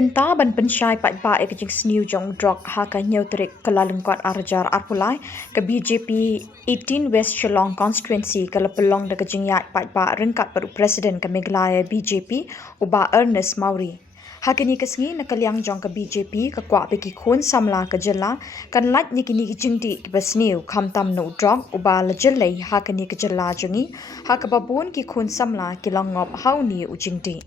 Bynta ban pynshai paidbah ke jingsniew jong drog ha ka tarik Kyllalyngkot arjar arpulai ke BJP 18 West Shillong constituency ke Pynlong de ke jingia paidbah ryngkat per presiden ke Meghalaya BJP uba earness mawrie. Hakini kesngi nak liang jong ke BJP ke Kwah bagi khun samla ke Jylla kan Lait ni kini Jingdih ke Basniew Khamtam no drog uba la jyllei hakini ke Jylla jongi ha ke babun ki khun samla Kyllalyngkot hauni u Jingdih.